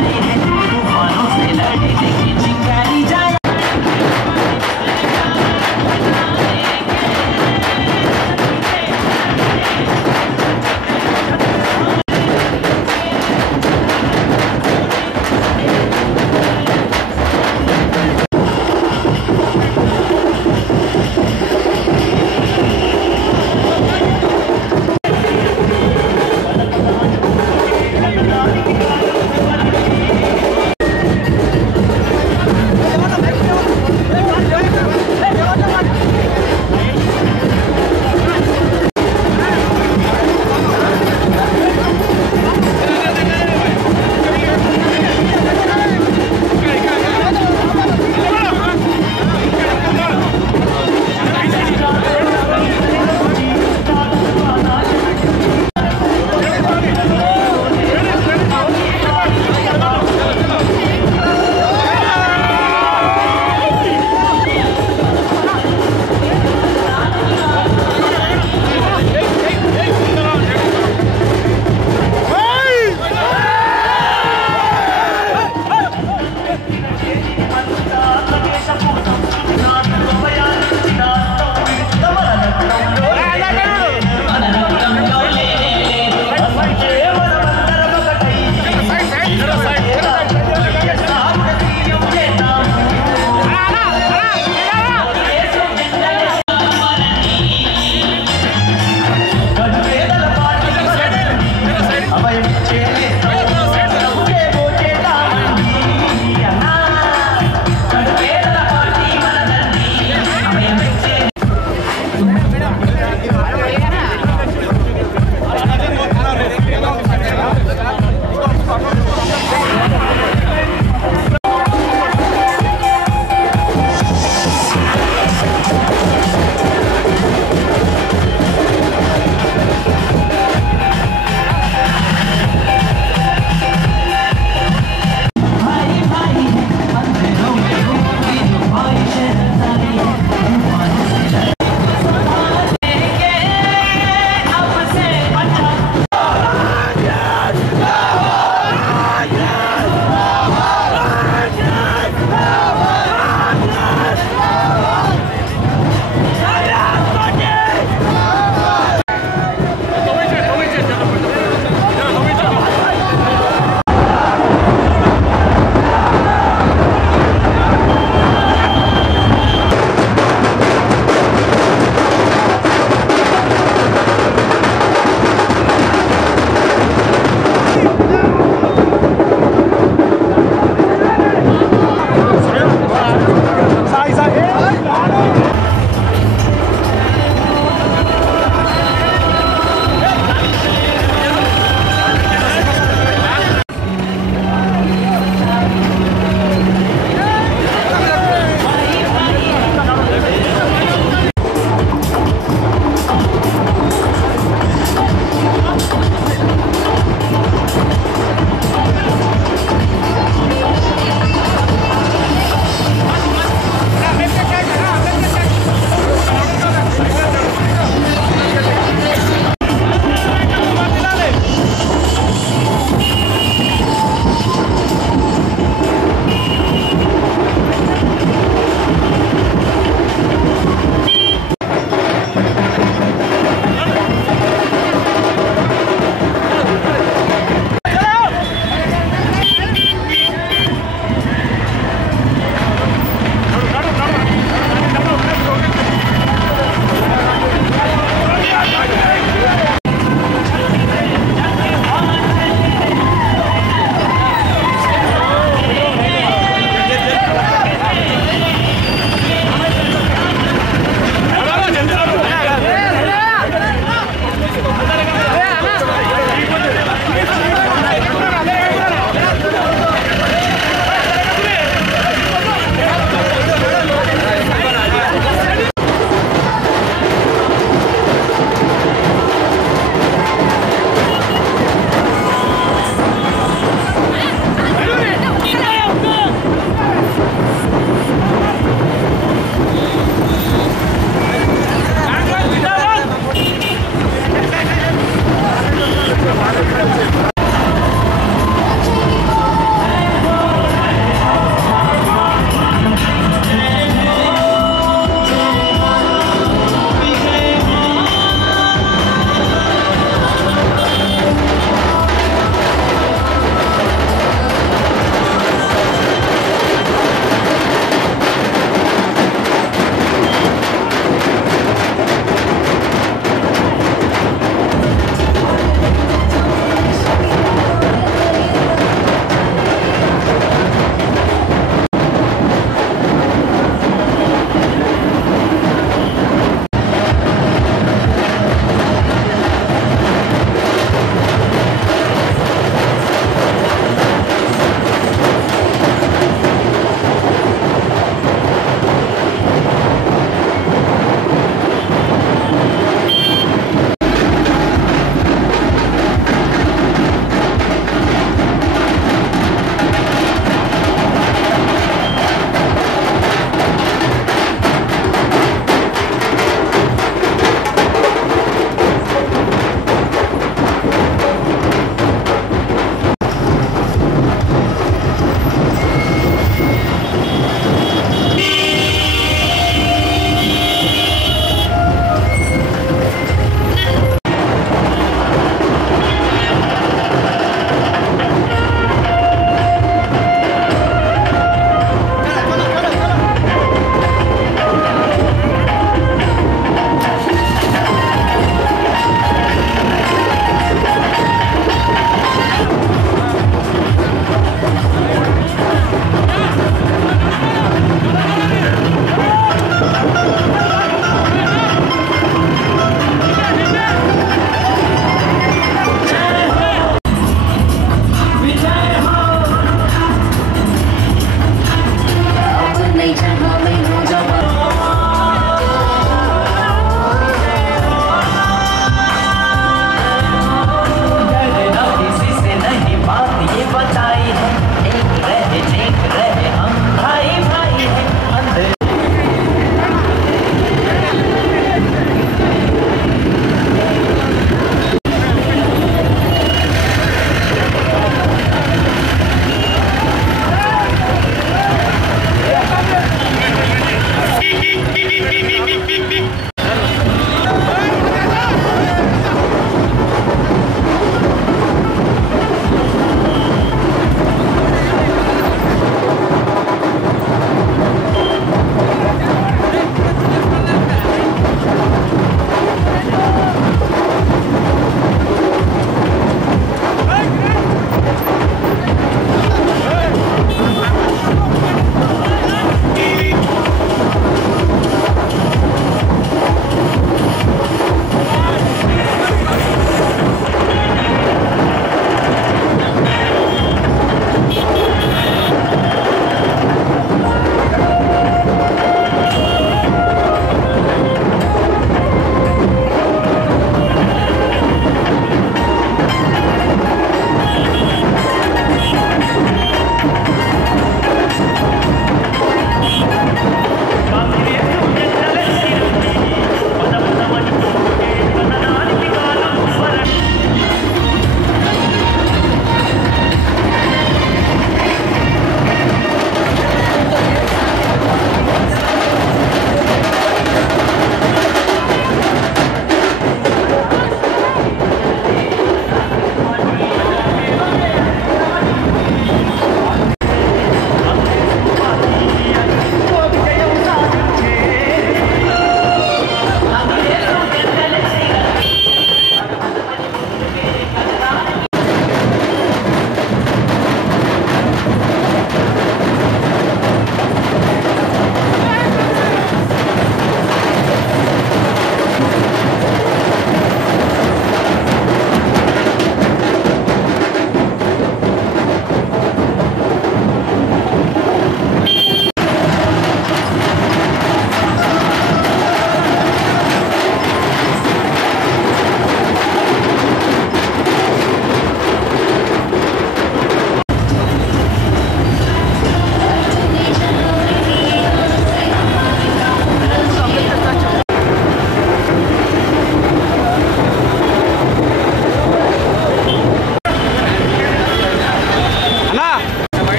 आए हैं तूफानों से लड़ने की चिंगारी जला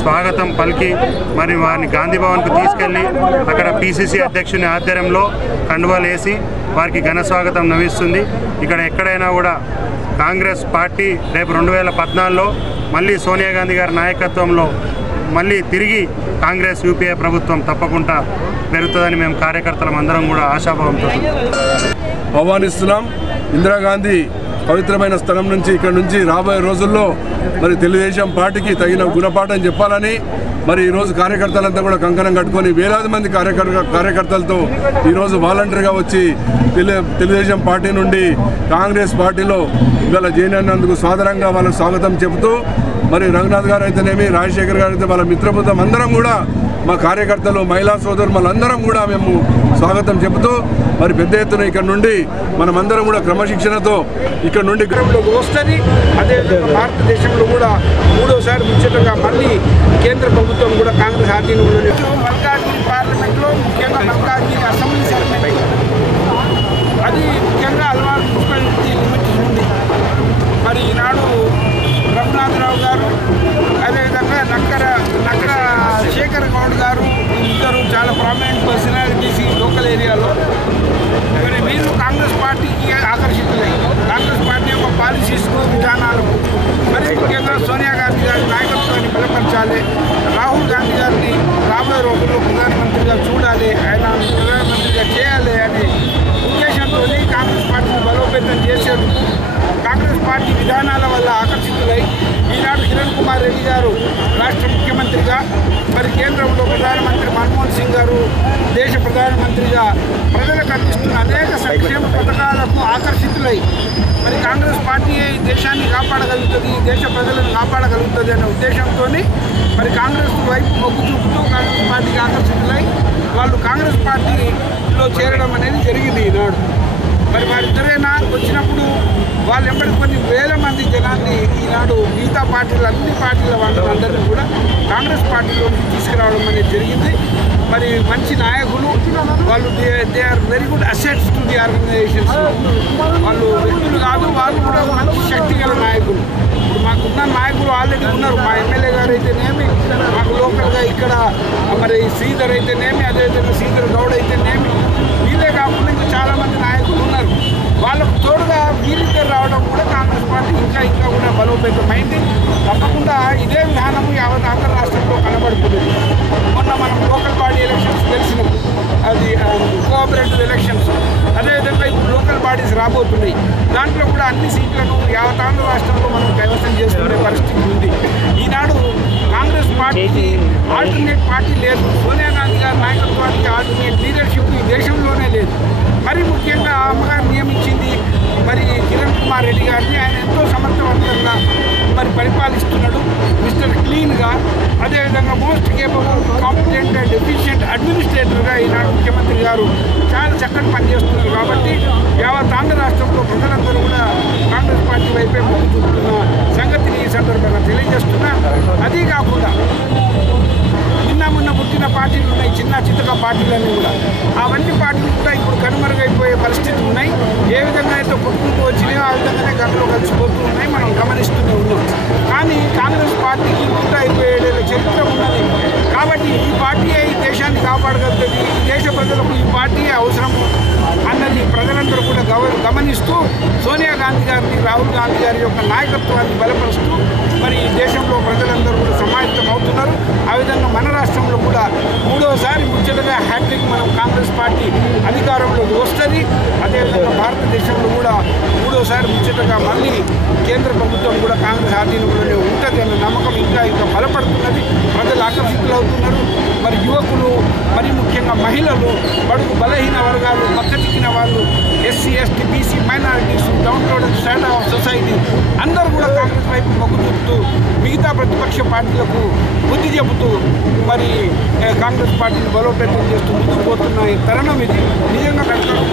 స్వాగతం పలికి మరి వారిని గాంధీ భవన్కు తీసుకెళ్లి అక్కడ పిసిసి అధ్యక్షుని ఆధ్వర్యంలో కండువాలు వేసి వారికి ఘన స్వాగతం నవిస్తుంది. ఇక్కడ ఎక్కడైనా కూడా కాంగ్రెస్ పార్టీ రేపు 2014లో మళ్ళీ సోనియా గాంధీ గారి నాయకత్వంలో మళ్ళీ తిరిగి కాంగ్రెస్ యూపీఏ ప్రభుత్వం తప్పకుండా పెరుగుతుందని మేము కార్యకర్తలం అందరం కూడా ఆశాభావంతో ఆహ్వానిస్తున్నాం. ఇందిరాగాంధీ పవిత్రమైన స్థలం నుంచి ఇక్కడ నుంచి రాబోయే రోజుల్లో మరి తెలుగుదేశం పార్టీకి తగిన గుణపాఠం చెప్పాలని మరి ఈరోజు కార్యకర్తలంతా కూడా కంకణం కట్టుకొని వేలాది మంది కార్యకర్తలతో ఈరోజు వాలంటరీగా వచ్చి తెలుగుదేశం పార్టీ నుండి కాంగ్రెస్ పార్టీలో ఇవాళ జాయిన్ అయినందుకు సాదరంగా వాళ్ళకు స్వాగతం చెబుతూ మరి రంగనాథ్ గారు అయితేనేమి రాజశేఖర్ గారు అయితే వాళ్ళ మిత్రబృందం అందరం కూడా మా కార్యకర్తలు మహిళా సోదరులందరం కూడా మేము స్వాగతం చెబుతూ మరి పెద్ద ఎత్తున ఇక్కడ నుండి మనమందరం కూడా క్రమశిక్షణతో ఇక్కడ నుండి గ్రామంలోకి వస్తుంది. అదేవిధంగా భారతదేశంలో కూడా మూడోసారి ముచ్చటగా మళ్ళీ కేంద్ర ప్రభుత్వం కూడా కాంగ్రెస్ ఆధీనంలోనే మల్కాజ్గిరి పార్లమెంట్లో ముఖ్యంగా మల్కాజ్గిరి అసెంబ్లీ సెగ్మెంట్ అది ముఖ్యంగా అల్వాల్ మున్సిపాలిటీ లిమిట్ ఉంది. మరి ఈనాడు రఘునాథరావు గారు అదేవిధంగా నక్కర శేఖర్ గౌడ్ గారు ఇద్దరు చాలా ప్రామినెంట్ పర్సనాలిటీస్ ఈ లోకల్ ఏరియాలో. మరి వీళ్ళు కాంగ్రెస్ పార్టీకి ఆకర్షితులై కాంగ్రెస్ పార్టీ యొక్క పాలసీస్కు విధానాలకు మరి ముఖ్యంగా సోనియా గాంధీ గారి నాయకత్వాన్ని బలపరచాలి, రాహుల్ గాంధీ గారిని రాబోయే రోజుల్లో ప్రధానమంత్రిగా చూడాలి, ఆయన ప్రధానమంత్రిగా చేయాలి అనే ఉద్దేశంతో కాంగ్రెస్ పార్టీని బలోపేతం చేసేందుకు కాంగ్రెస్ పార్టీ విధానాల వల్ల ఆకర్షితులై ఈనాడు కిరణ్ కుమార్ రెడ్డి గారు రాష్ట్ర ముఖ్యమంత్రిగా మరి కేంద్రంలో ప్రధానమంత్రి మన్మోహన్ సింగ్ గారు దేశ ప్రధానమంత్రిగా ప్రజలకు అందిస్తున్న అనేక సంక్షేమ పథకాలకు ఆకర్షితులై మరి కాంగ్రెస్ పార్టీ దేశాన్ని కాపాడగలుగుతుంది, దేశ ప్రజలను కాపాడగలుగుతుంది అనే ఉద్దేశంతో మరి కాంగ్రెస్ వైపు మొగ్గు చూపుతూ కాంగ్రెస్ పార్టీకి ఆకర్షితులై వాళ్ళు కాంగ్రెస్ పార్టీలో చేరడం అనేది జరిగింది ఈనాడు. మరి వారిద్దరైనా వచ్చినప్పుడు వాళ్ళు ఎంబడి కొన్ని వేల మంది జనాన్ని ఈనాడు మిగతా పార్టీలు అన్ని పార్టీల వాళ్ళందరినీ కూడా కాంగ్రెస్ పార్టీలోకి తీసుకురావడం అనేది జరిగింది. మరి మంచి నాయకులు వాళ్ళు they are very good assets to the organisations. వాళ్ళు వ్యక్తులు కాదు, వాళ్ళు కూడా మంచి శక్తి గల నాయకులు. ఇప్పుడు మాకున్న నాయకులు ఆల్రెడీ ఉన్నారు. మా ఎమ్మెల్యే గారు అయితేనేమి, మాకు లోకల్గా ఇక్కడ మరి శ్రీధర్ అయితేనేమి, అదేవిధంగా శ్రీధర్ గౌడ్ అయితేనేమి, వీళ్ళే కాకుండా ఇంకా చాలామంది నాయకులు ఉన్నారు. వాళ్ళకు తోడుగా వీరిద్దరు రావడం కూడా కాంగ్రెస్ పార్టీ ఇంకా కూడా బలోపేతమైంది. తప్పకుండా ఇదే విధానము యావత్ ఆంధ్ర రాష్ట్రంలో కనబడుతుంది. మొన్న మనం లోకల్ బాడీ ఎలక్షన్స్ తెలిసినప్పుడు అది కోఆపరేటివ్ ఎలక్షన్స్, అదేవిధంగా ఇప్పుడు లోకల్ బాడీస్ రాబోతున్నాయి. దాంట్లో కూడా అన్ని సీట్లను యావత్ ఆంధ్ర రాష్ట్రంలో మనం కైవసం చేసుకునే పరిస్థితి ఉంది. ఈనాడు కాంగ్రెస్ పార్టీకి ఆల్టర్నేట్ పార్టీ లేదు. సోనియా గాంధీ గారి నాయకత్వానికి ఆల్టర్నేట్ లీడర్షిప్ ఈ దేశంలోనే లేదు. మరి ముఖ్యంగా అమ్మగారు నియమించింది మరి కిరణ్ కుమార్ రెడ్డి గారిని. ఆయన ఎంతో సమర్థవంతంగా మరి పరిపాలిస్తున్నాడు, మిస్టర్ క్లీన్గా. అదేవిధంగా most capable, competent and efficient అడ్మినిస్ట్రేటర్గా ఈనాడు ముఖ్యమంత్రి గారు చాలా చక్కటి పనిచేస్తున్నారు. కాబట్టి యావత్ ఆంధ్ర రాష్ట్రంలో ప్రజలందరూ కూడా కాంగ్రెస్ పార్టీ వైపే మొగ్గు చూపుతున్న సంగతిని ఈ సందర్భంగా తెలియజేస్తున్నా. అదీ కాకుండా మొన్న పుట్టిన పార్టీలు ఉన్నాయి, చిన్న చితక పార్టీలన్నీ కూడా. అవన్నీ పార్టీలు కూడా ఇప్పుడు కనుమరుగైపోయే పరిస్థితి ఉన్నాయి. ఏ విధంగా అయితే పుట్టుకుంటూ వచ్చినాయో ఆ విధంగానే గతంలో కలిసిపోతూ ఉన్నాయి, మనం గమనిస్తూనే ఉన్నాం. కానీ కాంగ్రెస్ పార్టీకి 157 ఏళ్ళ చరిత్ర ఉన్నది. కాబట్టి ఈ పార్టీ ఈ దేశాన్ని కాపాడగలుగుతుంది, ఈ దేశ ప్రజలకు ఈ పార్టీ అవసరము అన్నది ప్రజలందరూ కూడా గమనిస్తూ సోనియా గాంధీ గారిని, రాహుల్ గాంధీ గారి యొక్క నాయకత్వాన్ని బలపరుస్తూ మరి ఈ దేశంలో ప్రజలందరూ కూడా సమాయత్తం అవుతున్నారు. ఆ విధంగా మన రాష్ట్రంలో కూడా మూడోసారి ముచ్చటగా హ్యాట్రిక్ మనం కాంగ్రెస్ పార్టీ అధికారంలోకి వస్తుంది. అదేవిధంగా భారతదేశంలో కూడా మూడోసారి ముచ్చటగా మళ్ళీ కేంద్ర ప్రభుత్వం కూడా కాంగ్రెస్ ఆధీనంలోనే ఉంటుంది అన్న నమ్మకం ఇంకా బలపడుతున్నది. ప్రజలు ఆకర్షితులవుతున్నారు. మరి యువకులు, మరి ముఖ్యంగా మహిళలు, బడుగు బలహీన వర్గాలు, పక్కచిక్కిన వాళ్ళు, SC ST BC minorities, down road stand of society అందరూ కూడా కాంగ్రెస్ వైపు మొగ్గు చూపుతూ మిగతా ప్రతిపక్ష పార్టీలకు బుద్ధి చెబుతూ మరి కాంగ్రెస్ పార్టీని బలోపేతం చేస్తూ ముందుకు పోతున్న ఈ తరుణం ఇది. నిజంగా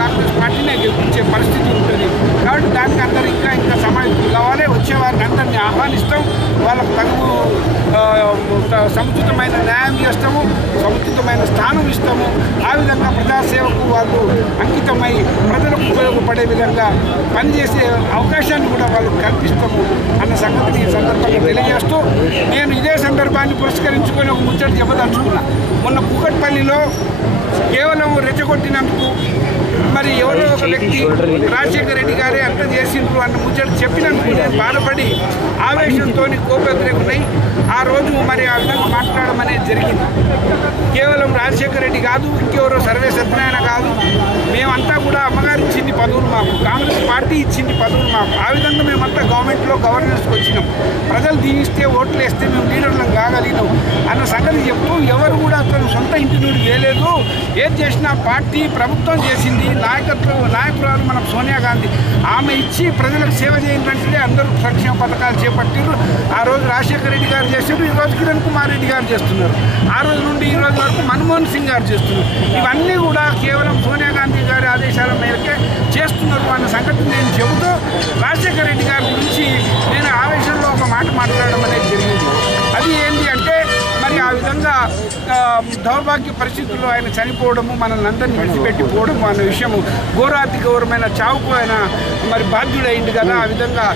కాంగ్రెస్ పార్టీనే గెలిపించే పరిస్థితి ఉంటుంది. కాబట్టి దానికి అందరూ ఇంకా సమాయత్తులు కావాలి. వచ్చేవారిని అందరినీ ఆహ్వానిస్తాం, వాళ్ళకు తగు సముచితమైన న్యాయం చేస్తాము, సముచితమైన స్థానం ఇస్తాము. ఆ విధంగా ప్రజాసేవకు వాళ్ళు అంకితమై ప్రజలకు ఉపయోగపడే విధంగా పనిచేసే అవకాశాన్ని కూడా వాళ్ళకు కల్పిస్తాము అన్న సంగతిని ఈ సందర్భంగా తెలియజేస్తూ నేను ఇదే సందర్భాన్ని పురస్కరించుకొని ఒక ముచ్చట చెప్పదలుచుకున్నా. మొన్న కూకట్పల్లిలో కేవలం రెచ్చగొట్టినందుకు మరి ఎవరో ఒక వ్యక్తి రాజశేఖర రెడ్డి గారే అంత చేసిండ్రు అన్న ముచ్చట చెప్పినందుకు నేను బాధపడి ఆవేశంతో కోపోద్రేకున్నాయి. ఆ రోజు మరి ఆ విధంగా మాట్లాడడం అనేది జరిగింది. కేవలం రాజశేఖర రెడ్డి కాదు, ఇంకెవరో సర్వే సత్యనారాయణ కాదు, మేమంతా కూడా అమ్మగారు ఇచ్చింది పదవులు మాకు, కాంగ్రెస్ పార్టీ ఇచ్చింది పదవులు మాకు. ఆ విధంగా మేమంతా గవర్నమెంట్లో గవర్నెన్స్కి వచ్చినాం. ప్రజలు దీవిస్తే ఓట్లు వేస్తే మేము లీడర్లను కాగలిగినాం అన్న సంగతి చెప్తూ ఎవరు కూడా అతను సొంత ఇంటి నుండి వేయలేదు. ఏది చేసినా పార్టీ ప్రభుత్వం చేసింది. నాయకురాలు మన సోనియా గాంధీ ఆమె ఇచ్చి ప్రజలకు సేవ చేయాలంటే అందరూ సంక్షేమ పథకాలు చేపట్టారు. ఆ రోజు రాజశేఖర రెడ్డి గారు చేశారు, ఈ రోజు కిరణ్ కుమార్ రెడ్డి గారు చేస్తున్నారు. ఆ రోజు నుండి ఈ రోజు వరకు మన్మోహన్ సింగ్ గారు చేస్తున్నారు. ఇవన్నీ కూడా కేవలం సోనియా గాంధీ గారి ఆదేశాల మేరకే చేస్తున్నారు అన్న సంగతి నేను చెబుతూ రాజశేఖర రెడ్డి గారి గురించి నేను ఆవేశంలో ఒక మాట మాట్లాడడం అనేది జరిగింది. అది ఏంటి అంటే మరి ఆ విధంగా దౌర్భాగ్య పరిస్థితుల్లో ఆయన చనిపోవడము, మనల్ని అందరినీ విడిచిపెట్టిపోవడము అన్న విషయము ఘోరాతి ఘోరమైన చావుకు ఆయన మరి బాధ్యుడైంది కదా, ఆ విధంగా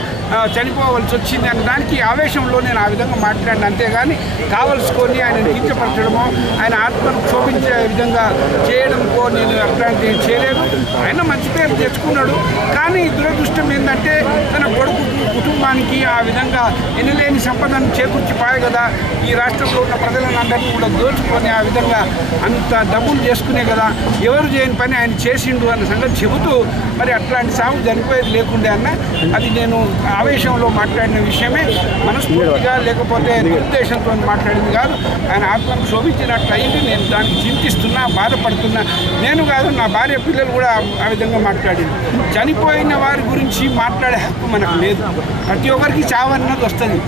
చనిపోవలసి వచ్చింది అన్న దానికి ఆవేశంలో నేను ఆ విధంగా మాట్లాడిన. అంతేగాని కావలసుకొని ఆయనను కించపరచడమో ఆయన ఆత్మను క్షోభించే విధంగా చేయడంకో నేను అట్లాంటివి చేయలేదు. ఆయన మంచి పేరు తెచ్చుకున్నాడు. కానీ దురదృష్టం ఏంటంటే తన కొడుకుకు కుటుంబానికి ఆ విధంగా ఎనలేని సంపదను చేకూర్చిపోయాయి కదా, ఈ రాష్ట్రంలో ఉన్న ప్రజలందరినీ కూడా దోచుకొని ఆ విధంగా అంత డబ్బులు చేసుకునే కదా, ఎవరు చేయని పని ఆయన చేసిండు అన్న సంగతి చెబుతూ మరి అట్లాంటి సాగు చనిపోయేది లేకుండే అన్న. అది నేను ఆవేశంలో మాట్లాడిన విషయమే, మనస్ఫూర్తిగా లేకపోతే ఉద్దేశంతో మాట్లాడింది కాదు. ఆయన ఆత్మను శోభించినట్లు అయింది. నేను దానికి చింతిస్తున్నా, బాధపడుతున్నా. నేను కాదు, నా భార్య పిల్లలు కూడా ఆ విధంగా మాట్లాడింది. చనిపోయిన వారి గురించి మాట్లాడే హక్కు మనకు లేదు. ప్రతి ఒక్కరికి చావు అన్నది వస్తుంది.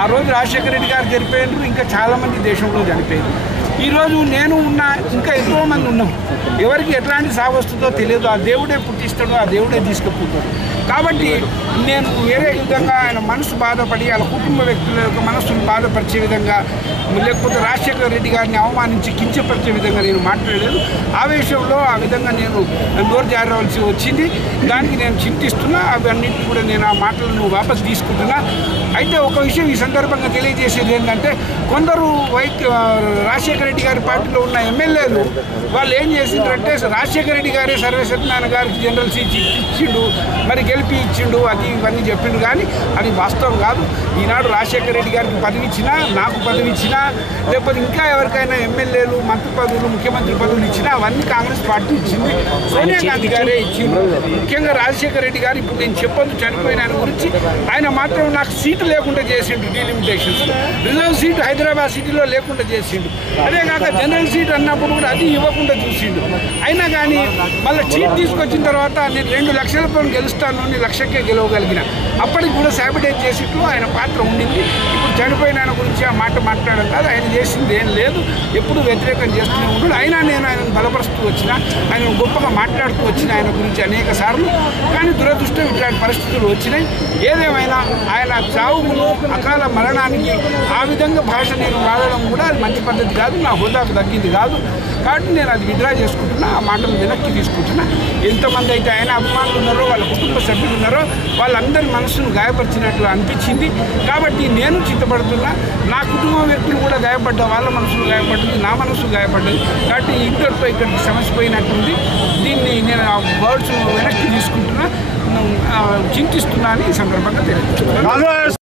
ఆ రోజు రాజశేఖర రెడ్డి గారు చనిపోయినారు, ఇంకా చాలామంది దేశంలో చనిపోయారు. ఈరోజు నేను ఉన్నా, ఇంకా ఎంతోమంది ఉన్నాం. ఎవరికి ఎట్లాంటి సాగు వస్తుందో తెలియదు. ఆ దేవుడే పుట్టిస్తాడు, ఆ దేవుడే తీసుకుపోతాడు. కాబట్టి నేను వేరే విధంగా ఆయన మనసు బాధపడి వాళ్ళ కుటుంబ వ్యక్తుల యొక్క మనసును బాధపరిచే విధంగా లేకపోతే రాజశేఖర రెడ్డి గారిని అవమానించి కించపరిచే విధంగా నేను మాట్లాడలేదు. ఆవేశంలో ఆ విధంగా నేను నోరు జారవలసి వచ్చింది. దానికి నేను చింతిస్తున్నా. అవన్నింటినీ కూడా నేను ఆ మాటలను వాపసు తీసుకుంటున్నా. అయితే ఒక విషయం ఈ సందర్భంగా తెలియజేసేది ఏంటంటే కొందరు రాజశేఖర రెడ్డి గారి పార్టీలో ఉన్న ఎమ్మెల్యేలు వాళ్ళు ఏం చేసిండ్రంటే రాజశేఖర రెడ్డి గారే సర్వే సత్యనారాయణ గారికి జనరల్ సీట్ ఇచ్చిండు, మరి గెలిపి ఇచ్చిండు, అది ఇవన్నీ చెప్పిండు. కానీ అది వాస్తవం కాదు. ఈనాడు రాజశేఖర రెడ్డి గారికి పదవి ఇచ్చినా, నాకు పదవి ఇచ్చినా, లేకపోతే ఇంకా ఎవరికైనా ఎమ్మెల్యేలు మంత్రి పదవులు ముఖ్యమంత్రి పదవులు ఇచ్చినా అవన్నీ కాంగ్రెస్ పార్టీ ఇచ్చింది, సోనియా గాంధీ గారే ఇచ్చిండు. ముఖ్యంగా రాజశేఖర రెడ్డి గారు ఇప్పుడు నేను చెప్పొద్దు చనిపోయిన ఆయన గురించి, ఆయన మాత్రం నాకు సీటు లేకుండా చేసిండు. డీలిమిటేషన్స్ రిజర్వ్ సీటు హైదరాబాద్ సిటీలో లేకుండా చేసిండు. అదే కాక జనరల్ సీట్ అన్నప్పుడు కూడా అది ఇవ్వకుండా చూసిండు. అయినా కానీ మళ్ళీ సీట్ తీసుకొచ్చిన తర్వాత నేను 2 లక్షలతో గెలుస్తాను అని లక్షకే గెలవగలిగిన. అప్పటికి కూడా సాబిటైజ్ చేసిట్లు ఆయన పాత్ర ఉండింది. ఇప్పుడు చనిపోయిన ఆయన గురించి ఆ మాట మాట్లాడడం కాదు, ఆయన చేసింది ఏం లేదు, ఎప్పుడు వ్యతిరేకం చేస్తూనే ఉంటాడు. అయినా నేను ఆయనను బలపరుస్తూ వచ్చిన, ఆయన గొప్పగా మాట్లాడుతూ వచ్చిన ఆయన గురించి అనేక సార్లు. కానీ దురదృష్టం ఇట్లాంటి పరిస్థితులు వచ్చినాయి. ఏదేమైనా ఆయన చావును అకాల మరణానికి ఆ విధంగా భాష నేను వాడడం కూడా అది మంచి పద్ధతి కాదు, నా హోదాకు తగ్గింది కాదు. కాబట్టి నేను అది విత్డ్రా చేసుకుంటున్నా, ఆ మాటలు వెనక్కి తీసుకుంటున్నా. ఎంతమంది అయితే ఆయన అభిమానులు ఉన్నారో, వాళ్ళ కుటుంబ సభ్యులు ఉన్నారో వాళ్ళందరి మనసును గాయపరిచినట్లు అనిపించింది. కాబట్టి నేను చింతపడుతున్నా. నా కుటుంబ వ్యక్తులు కూడా గాయపడ్డా, వాళ్ళ మనసులు గాయపడ్డది, నా మనసు గాయపడ్డది. కాబట్టి ఇద్దరితో ఇక్కడికి సమస్య పోయినట్టుంది. దీన్ని నేను ఆ వర్డ్స్ వెనక్కి తీసుకుంటున్నా, చింతిస్తున్నా అని ఈ సందర్భంగా తెలియజేస్తున్నాను.